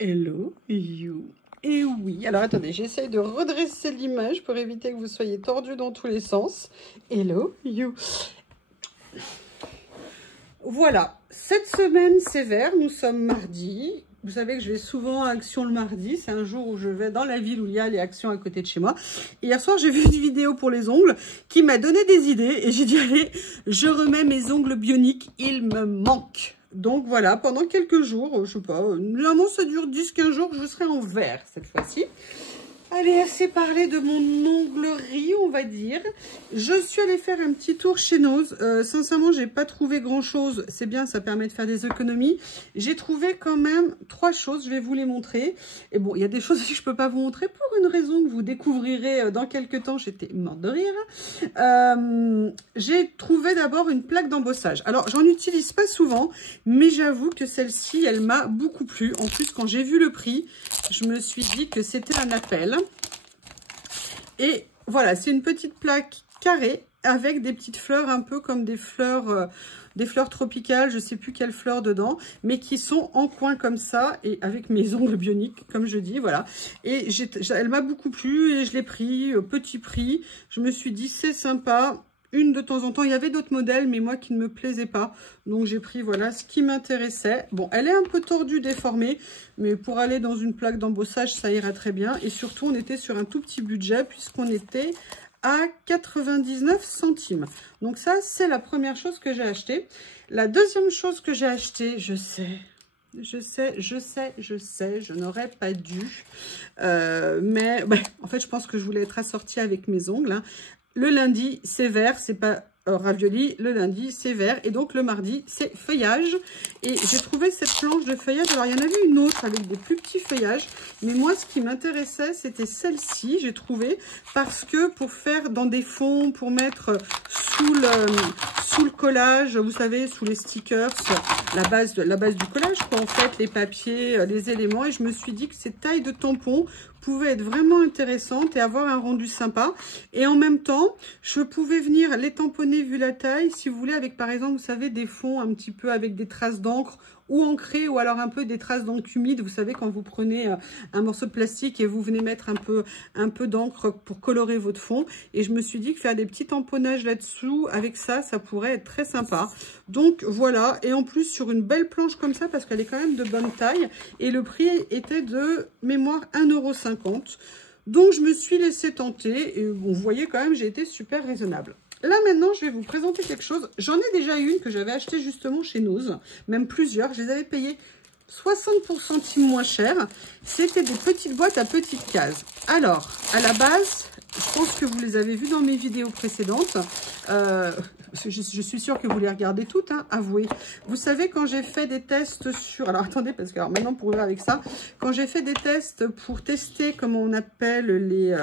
Hello you. Et oui, alors attendez, j'essaye de redresser l'image pour éviter que vous soyez tordus dans tous les sens. Hello you. Voilà, cette semaine sévère, nous sommes mardi. Vous savez que je vais souvent à Action le mardi. C'est un jour où je vais dans la ville où il y a les actions à côté de chez moi. Et hier soir, j'ai vu une vidéo pour les ongles qui m'a donné des idées. Et j'ai dit, allez, je remets mes ongles bioniques. Il me manque. Donc voilà, pendant quelques jours, je sais pas, normalement ça dure 10-15 jours, je serai en vert cette fois-ci. Allez, assez parlé de mon onglerie, on va dire. Je suis allée faire un petit tour chez Nose. Sincèrement, j'ai pas trouvé grand-chose. C'est bien, ça permet de faire des économies. J'ai trouvé quand même 3 choses. Je vais vous les montrer. Et bon, il y a des choses que je peux pas vous montrer pour une raison que vous découvrirez dans quelques temps. J'étais morte de rire. J'ai trouvé d'abord une plaque d'embossage. Alors, j'en utilise pas souvent, mais j'avoue que celle-ci, elle m'a beaucoup plu. En plus, quand j'ai vu le prix, je me suis dit que c'était un appel. Et voilà, c'est une petite plaque carrée avec des petites fleurs un peu comme des fleurs tropicales, je sais plus quelles fleurs dedans, mais qui sont en coin comme ça et avec mes ongles bioniques, comme je dis, voilà. Et elle m'a beaucoup plu et je l'ai pris au petit prix. Je me suis dit c'est sympa. Une de temps en temps, il y avait d'autres modèles, mais moi qui ne me plaisait pas. Donc j'ai pris, voilà, ce qui m'intéressait. Bon, elle est un peu tordue, déformée, mais pour aller dans une plaque d'embossage, ça ira très bien. Et surtout, on était sur un tout petit budget, puisqu'on était à 99 centimes. Donc ça, c'est la première chose que j'ai achetée. La deuxième chose que j'ai achetée, je n'aurais pas dû. Mais en fait, je pense que je voulais être assortie avec mes ongles, hein. Le lundi, c'est vert, c'est pas ravioli. Le lundi, c'est vert. Et donc, le mardi, c'est feuillage. Et j'ai trouvé cette planche de feuillage. Alors, il y en avait une autre avec des plus petits feuillages. Mais moi, ce qui m'intéressait, c'était celle-ci, j'ai trouvé. Parce que pour faire dans des fonds, pour mettre sous le collage, vous savez, sous les stickers, la base du collage, quoi, en fait, les papiers, les éléments. Et je me suis dit que ces tailles de tampons pouvait être vraiment intéressante et avoir un rendu sympa. Et en même temps, je pouvais venir les tamponner vu la taille, si vous voulez, avec par exemple, vous savez, des fonds un petit peu avec des traces d'encre ou ancrées, ou alors un peu des traces d'encre humide. Vous savez, quand vous prenez un morceau de plastique et vous venez mettre un peu d'encre pour colorer votre fond. Et je me suis dit que faire des petits tamponnages là-dessous, avec ça, ça pourrait être très sympa. Donc voilà, et en plus sur une belle planche comme ça, parce qu'elle est quand même de bonne taille. Et le prix était de mémoire 1,50 €. Donc je me suis laissée tenter. Et bon, vous voyez quand même, j'ai été super raisonnable. Là, maintenant, je vais vous présenter quelque chose. J'en ai déjà une que j'avais achetée justement chez Nose, même plusieurs. Je les avais payées 60 centimes moins cher. C'était des petites boîtes à petites cases. Alors, à la base, je pense que vous les avez vues dans mes vidéos précédentes. Je suis sûre que vous les regardez toutes, hein, avouez. Vous savez, quand j'ai fait des tests sur... Alors, attendez, parce que alors, maintenant, pour ouvrir avec ça, quand j'ai fait des tests pour tester, comment on appelle les...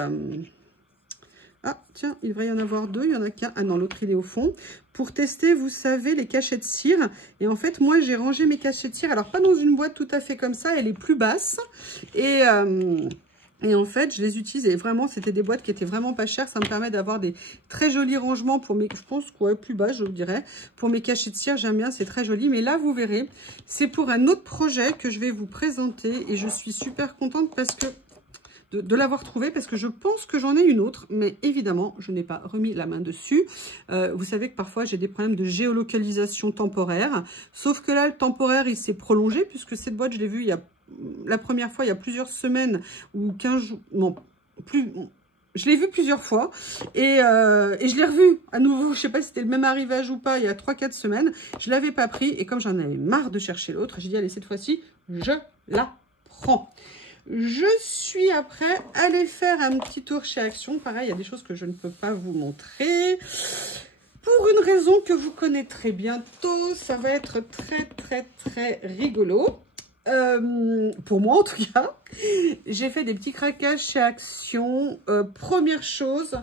Ah, tiens, il devrait y en avoir 2, il n'y en a qu'un. Ah non, l'autre, il est au fond. Pour tester, vous savez, les cachets de cire. Et en fait, moi, j'ai rangé mes cachets de cire. Alors, pas dans une boîte tout à fait comme ça. Elle est plus basse. Et en fait, je les utilise. Et vraiment, c'était des boîtes qui étaient vraiment pas chères. Ça me permet d'avoir des très jolis rangements pour mes... Je pense quoi, plus bas, je vous dirais. Pour mes cachets de cire, j'aime bien. C'est très joli. Mais là, vous verrez, c'est pour un autre projet que je vais vous présenter. Et je suis super contente parce que... de l'avoir trouvé, parce que je pense que j'en ai une autre, mais évidemment, je n'ai pas remis la main dessus. Vous savez que parfois, j'ai des problèmes de géolocalisation temporaire, sauf que là, le temporaire, il s'est prolongé, puisque cette boîte, je l'ai vue la première fois, il y a plusieurs semaines, ou 15 jours, non, plus... Je l'ai vue plusieurs fois, et je l'ai revue à nouveau, je ne sais pas si c'était le même arrivage ou pas, il y a 3-4 semaines, je ne l'avais pas pris, et comme j'en avais marre de chercher l'autre, j'ai dit, allez, cette fois-ci, je la prends. Je suis après allée faire un petit tour chez Action. Pareil, il y a des choses que je ne peux pas vous montrer. Pour une raison que vous connaîtrez bientôt, ça va être très rigolo. Pour moi en tout cas. J'ai fait des petits craquages chez Action. Première chose...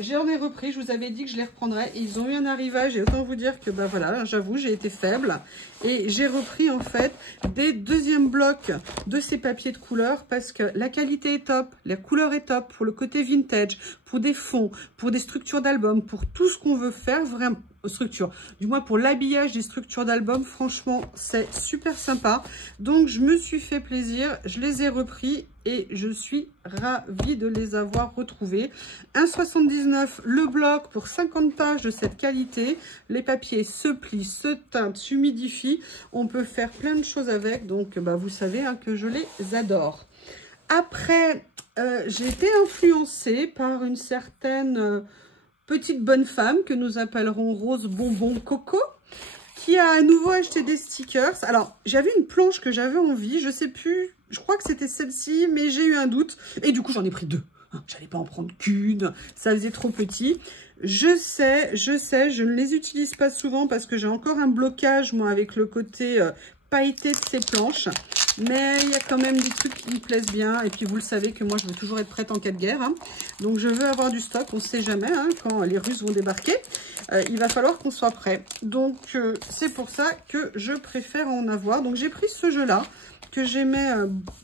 j'en ai repris, je vous avais dit que je les reprendrais. Ils ont eu un arrivage et autant vous dire que bah voilà, j'avoue, j'ai été faible. Et j'ai repris en fait des deuxièmes blocs de ces papiers de couleur parce que la qualité est top, la couleur est top pour le côté vintage, pour des fonds, pour des structures d'albums, pour tout ce qu'on veut faire. structures. Du moins pour l'habillage des structures d'albums, franchement, c'est super sympa. Donc, je me suis fait plaisir, je les ai repris et je suis ravie de les avoir retrouvés. 1,79 le bloc pour 50 pages de cette qualité. Les papiers se plient, se teintent, s'humidifient. On peut faire plein de choses avec. Donc, bah, vous savez hein, que je les adore. Après, j'ai été influencée par une certaine petite bonne femme que nous appellerons Rose Bonbon Coco, qui a à nouveau acheté des stickers. Alors, j'avais une planche que j'avais envie, je sais plus, je crois que c'était celle-ci, mais j'ai eu un doute. Et du coup, j'en ai pris deux. J'allais pas en prendre qu'une, ça faisait trop petit. Je sais, je ne les utilise pas souvent parce que j'ai encore un blocage, moi, avec le côté pailleté de ces planches. Mais il y a quand même des trucs qui me plaisent bien. Et puis, vous le savez que moi, je veux toujours être prête en cas de guerre. Hein. Donc, je veux avoir du stock. On ne sait jamais hein, quand les Russes vont débarquer. Il va falloir qu'on soit prêt. Donc, c'est pour ça que je préfère en avoir. Donc, j'ai pris ce jeu-là que j'aimais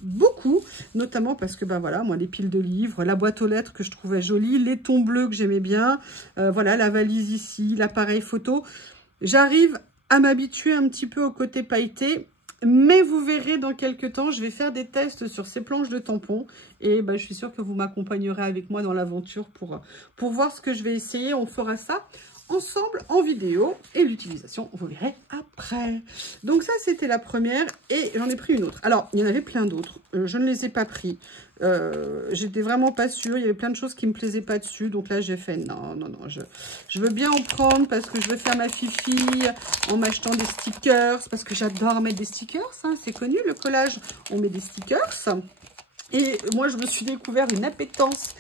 beaucoup. Notamment parce que, ben voilà, moi, les piles de livres, la boîte aux lettres que je trouvais jolie, les tons bleus que j'aimais bien. Voilà, la valise ici, l'appareil photo. J'arrive à m'habituer un petit peu au côté pailleté. Mais vous verrez dans quelques temps, je vais faire des tests sur ces planches de tampons. Et ben, je suis sûre que vous m'accompagnerez avec moi dans l'aventure pour voir ce que je vais essayer. On fera ça ensemble en vidéo. Et l'utilisation, vous verrez après. Donc ça, c'était la première. Et j'en ai pris une autre. Alors, il y en avait plein d'autres. Je ne les ai pas pris. J'étais vraiment pas sûre. Il y avait plein de choses qui me plaisaient pas dessus. Donc là, j'ai fait non. Je veux bien en prendre parce que je veux faire ma fifi en m'achetant des stickers. Parce que j'adore mettre des stickers. Hein, c'est connu, le collage. On met des stickers. Et moi, je me suis découvert une appétence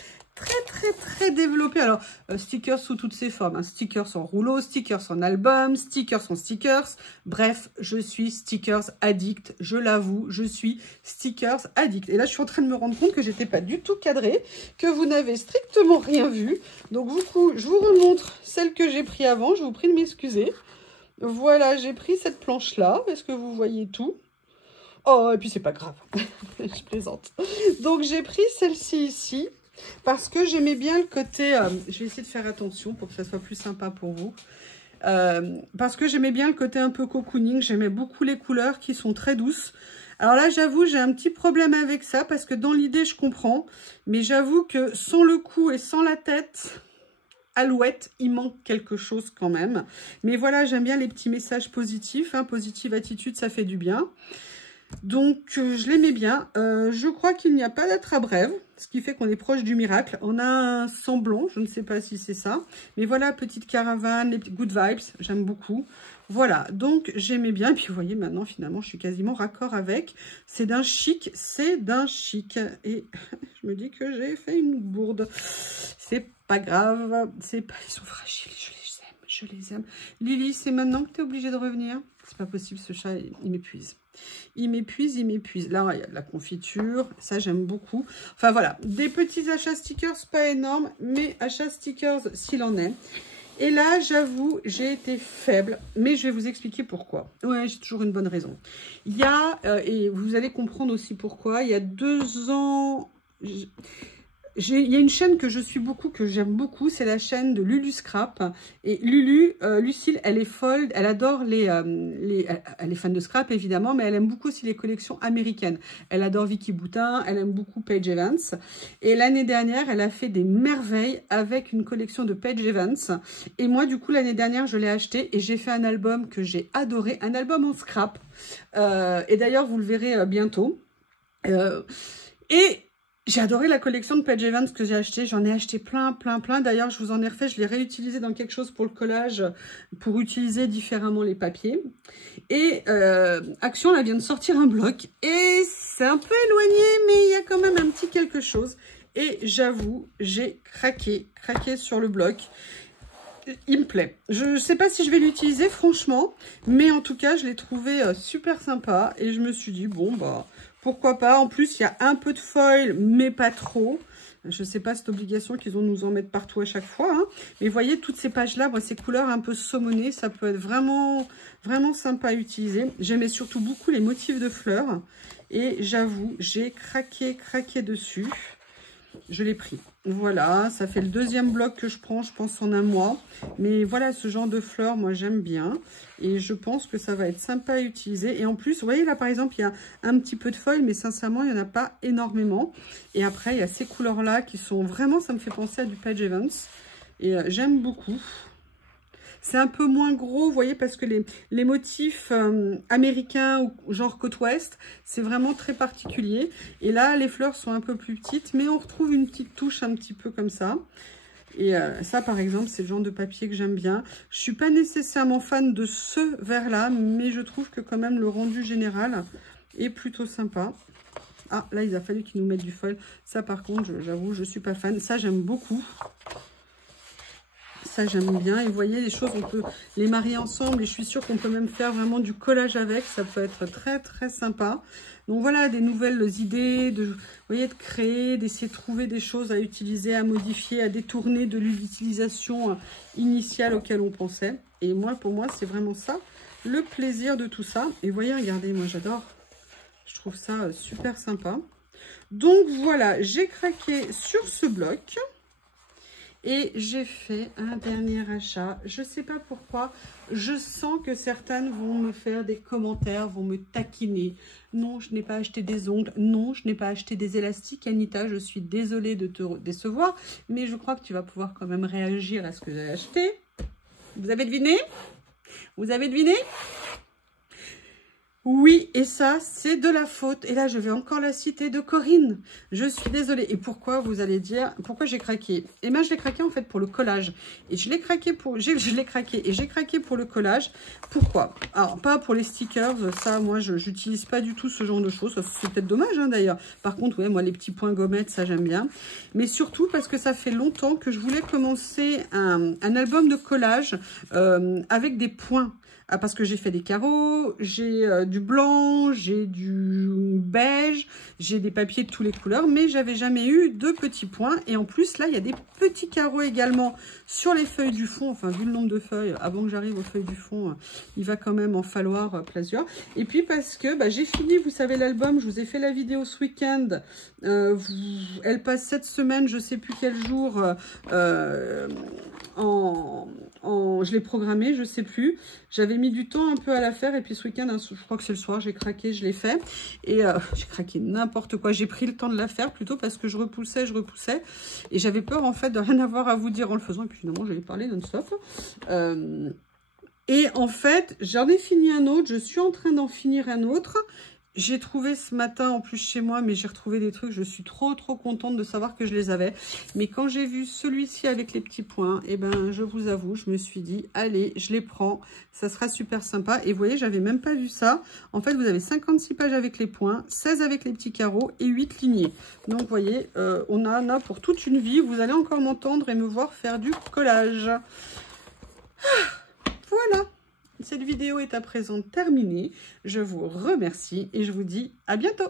très développé. Alors, stickers sous toutes ses formes. Hein. Stickers en rouleau, stickers en album, stickers en stickers. Bref, je suis stickers addict. Je l'avoue, je suis stickers addict. Et là, je suis en train de me rendre compte que j'étais pas du tout cadrée, que vous n'avez strictement rien vu. Donc, du coup, je vous remontre celle que j'ai pris avant. Je vous prie de m'excuser. Voilà, j'ai pris cette planche-là. Est-ce que vous voyez tout? Oh, et puis c'est pas grave. Je plaisante. Donc, j'ai pris celle-ci ici. Parce que j'aimais bien le côté... je vais essayer de faire attention pour que ça soit plus sympa pour vous. Parce que j'aimais bien le côté un peu cocooning. J'aimais beaucoup les couleurs qui sont très douces. Alors là, j'avoue, j'ai un petit problème avec ça. Parce que dans l'idée, je comprends. Mais j'avoue que sans le cou et sans la tête... Alouette, il manque quelque chose quand même. Mais voilà, j'aime bien les petits messages positifs. Hein, positive attitude, ça fait du bien. Donc, je l'aimais bien. Je crois qu'il n'y a pas d'attrape-rêve, ce qui fait qu'on est proche du miracle. On a un semblant, je ne sais pas si c'est ça. Mais voilà, petite caravane, les good vibes, j'aime beaucoup. Voilà, donc j'aimais bien. Et puis, vous voyez, maintenant, finalement, je suis quasiment raccord avec. C'est d'un chic, c'est d'un chic. Et je me dis que j'ai fait une bourde. C'est pas grave, c'est pas... Ils sont fragiles, je les aime. Lily, c'est maintenant que tu es obligée de revenir? C'est pas possible, ce chat, il m'épuise. Il m'épuise. Là, il y a de la confiture. Ça, j'aime beaucoup. Enfin, voilà. Des petits achats stickers, pas énormes. Mais achats stickers, s'il en est. Et là, j'avoue, j'ai été faible. Mais je vais vous expliquer pourquoi. Ouais, j'ai toujours une bonne raison. Il y a, et vous allez comprendre aussi pourquoi, il y a 2 ans... Il y a une chaîne que je suis beaucoup, que j'aime beaucoup, c'est la chaîne de Lulu Scrap. Et Lulu, Lucille, elle est folle, elle adore elle est fan de scrap évidemment, mais elle aime beaucoup aussi les collections américaines. Elle adore Vicky Boutin, elle aime beaucoup Paige Evans. Et l'année dernière, elle a fait des merveilles avec une collection de Paige Evans. Et moi, du coup, l'année dernière, je l'ai acheté et j'ai fait un album que j'ai adoré, un album en scrap. Et d'ailleurs, vous le verrez bientôt. J'ai adoré la collection de Paige Evans que j'ai acheté. J'en ai acheté plein. D'ailleurs, je vous en ai refait. Je l'ai réutilisé dans quelque chose pour le collage, pour utiliser différemment les papiers. Et Action, là, vient de sortir un bloc. Et c'est un peu éloigné, mais il y a quand même un petit quelque chose. Et j'avoue, j'ai craqué sur le bloc. Il me plaît. Je ne sais pas si je vais l'utiliser, franchement. Mais en tout cas, je l'ai trouvé super sympa. Et je me suis dit, bon, bah... pourquoi pas? En plus, il y a un peu de foil, mais pas trop. Je ne sais pas cette obligation qu'ils ont de nous en mettre partout à chaque fois. Hein. Mais vous voyez, toutes ces pages-là, moi, ces couleurs un peu saumonées, ça peut être vraiment sympa à utiliser. J'aimais surtout beaucoup les motifs de fleurs. Et j'avoue, j'ai craqué dessus. je l'ai pris. Voilà, ça fait le deuxième bloc que je prends, je pense, en un mois. Mais voilà, ce genre de fleurs, moi, j'aime bien. Et je pense que ça va être sympa à utiliser. Et en plus, vous voyez, là, par exemple, il y a un petit peu de feuilles, mais sincèrement, il n'y en a pas énormément. Et après, il y a ces couleurs-là qui sont vraiment, ça me fait penser à du Paige Evans. Et j'aime beaucoup. C'est un peu moins gros, vous voyez, parce que les motifs américains ou genre côte ouest, c'est vraiment très particulier. Et là, les fleurs sont un peu plus petites, mais on retrouve une petite touche un petit peu comme ça. Et ça, par exemple, c'est le genre de papier que j'aime bien. Je suis pas nécessairement fan de ce vert-là, mais je trouve que quand même le rendu général est plutôt sympa. Ah, là, il a fallu qu'ils nous mettent du foil. Ça, par contre, j'avoue, je suis pas fan. Ça, j'aime beaucoup. Ça, j'aime bien. Et vous voyez, les choses, on peut les marier ensemble. Et je suis sûre qu'on peut même faire vraiment du collage avec. Ça peut être très, très sympa. Donc, voilà, des nouvelles idées, vous voyez, de créer, d'essayer de trouver des choses à utiliser, à modifier, à détourner de l'utilisation initiale auquel on pensait. Et moi, pour moi, c'est vraiment ça, le plaisir de tout ça. Et vous voyez, regardez, moi, j'adore. Je trouve ça super sympa. Donc, voilà, j'ai craqué sur ce bloc. Et j'ai fait un dernier achat. Je ne sais pas pourquoi. Je sens que certaines vont me faire des commentaires, vont me taquiner. Non, je n'ai pas acheté des ongles. Non, je n'ai pas acheté des élastiques. Anita, je suis désolée de te décevoir. Mais je crois que tu vas pouvoir quand même réagir à ce que j'ai acheté. Vous avez deviné? Vous avez deviné? Oui, et ça, c'est de la faute. Et là, je vais encore la citer de Corinne. Je suis désolée. Et pourquoi, vous allez dire, pourquoi j'ai craqué? Eh bien, je l'ai craqué en fait pour le collage. Et je l'ai craqué pour, j'ai craqué pour le collage. Pourquoi? Alors, pas pour les stickers. Ça, moi, je n'utilise pas du tout ce genre de choses. C'est peut-être dommage, hein, d'ailleurs. Par contre, ouais, moi, les petits points gommettes, ça, j'aime bien. Mais surtout parce que ça fait longtemps que je voulais commencer un album de collage avec des points. Ah, parce que j'ai fait des carreaux, j'ai du blanc, j'ai du beige, j'ai des papiers de toutes les couleurs, mais j'avais jamais eu de petits points. Et en plus, là, il y a des petits carreaux également sur les feuilles du fond. Enfin, vu le nombre de feuilles, avant que j'arrive aux feuilles du fond, il va quand même en falloir plusieurs. Et puis parce que j'ai fini, vous savez, l'album, je vous ai fait la vidéo ce week-end. Elle passe cette semaine, je sais plus quel jour, je l'ai programmé, je sais plus. J'avais mis du temps un peu à la faire et puis ce week-end, je crois que c'est le soir, j'ai craqué, je l'ai fait. Et j'ai craqué n'importe quoi. J'ai pris le temps de la faire plutôt parce que je repoussais. Et j'avais peur en fait de rien avoir à vous dire en le faisant. Et puis finalement, j'allais parler non-stop. Et en fait, j'en ai fini un autre. Je suis en train d'en finir un autre. J'ai trouvé ce matin en plus chez moi, mais j'ai retrouvé des trucs. Je suis trop contente de savoir que je les avais. Mais quand j'ai vu celui-ci avec les petits points, eh ben, je vous avoue, je me suis dit, allez, je les prends. Ça sera super sympa. Et vous voyez, j'avais même pas vu ça. En fait, vous avez 56 pages avec les points, 16 avec les petits carreaux et 8 lignées. Donc, vous voyez, on en a pour toute une vie. Vous allez encore m'entendre et me voir faire du collage. Voilà. Cette vidéo est à présent terminée. Je vous remercie et je vous dis à bientôt.